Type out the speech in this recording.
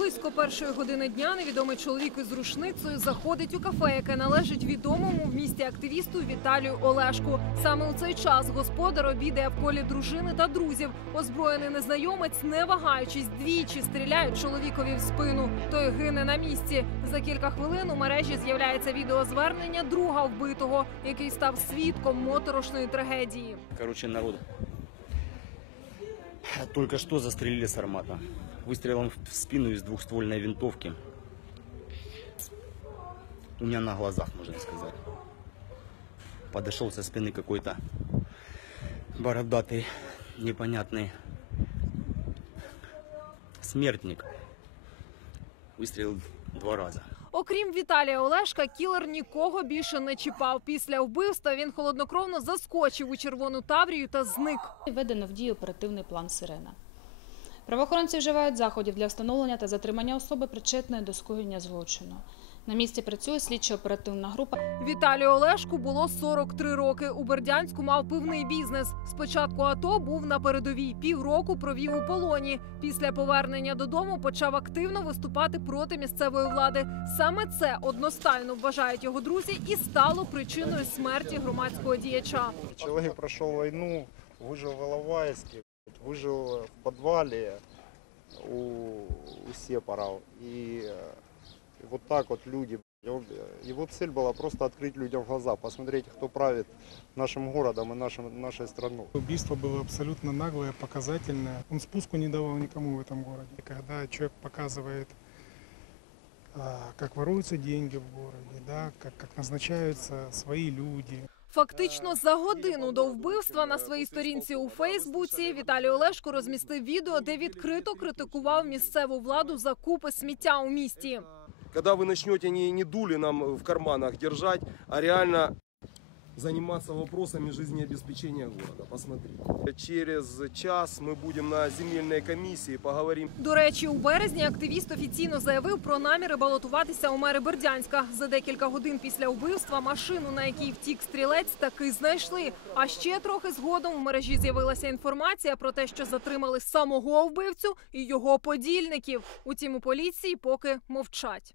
Близько першої години дня невідомий чоловік із рушницею заходить у кафе, яке належить відомому в місті активісту Віталію Олешку. Саме у цей час господар обідає в колі дружини та друзів. Озброєний незнайомець, не вагаючись, двічі стріляє чоловікові в спину. Той гине на місці. За кілька хвилин у мережі з'являється відеозвернення друга вбитого, який став свідком моторошної трагедії. Короче, народ. Только что застрелили Сармата. Выстрелом в спину из двухствольной винтовки. У меня на глазах, можно сказать. Подошел со спины какой-то бородатый, непонятный смертник. Выстрелил два раза. Окрім Віталія Олешка, кілер нікого більше не чіпав. Після вбивства він холоднокровно заскочив у червону таврію та зник. Введено в дію оперативний план Сирена. Правоохоронці вживають заходів для встановлення та затримання особи, причетної до скоєння злочину. На місці працює слідчо-оперативна група. Віталію Олешку було 43 роки. У Бердянську мав пивний бізнес. Спочатку АТО був на передовій. Півроку провів у полоні. Після повернення додому почав активно виступати проти місцевої влади. Саме це одностайно вважають його друзі і стало причиною смерті громадського діяча. Человек прошел войну, выжил в Иловайске, выжил в подвале у, у Сепаров. И, э, и вот так вот люди. Его, его цель была просто открыть людям глаза, посмотреть, кто правит нашим городом и нашим, нашей страной. Убийство было абсолютно наглое, показательное. Он спуску не давал никому в этом городе. И Когда человек показывает, а, как воруются деньги в городе, да, как, как назначаются свои люди, Фактично за годину до вбивства на своїй сторінці у Фейсбуці Віталій Олешко розмістив відео, де відкрито критикував місцеву владу за купи сміття у місті. Когда вы начнете не, не дули нам в карманах держать, а реально заниматься вопросами жизнеобеспечения города. Посмотрите. Через час мы будем на земельной комиссии, поговорим До речі, у березні активіст офіційно заявив про наміри балотуватися у мери Бердянська. За декілька годин після вбивства машину, на якій втік стрілець, таки знайшли. А ще трохи згодом в мережі з'явилася інформація про те, що затримали самого вбивцю і його подільників. Утім, у поліції поки мовчать.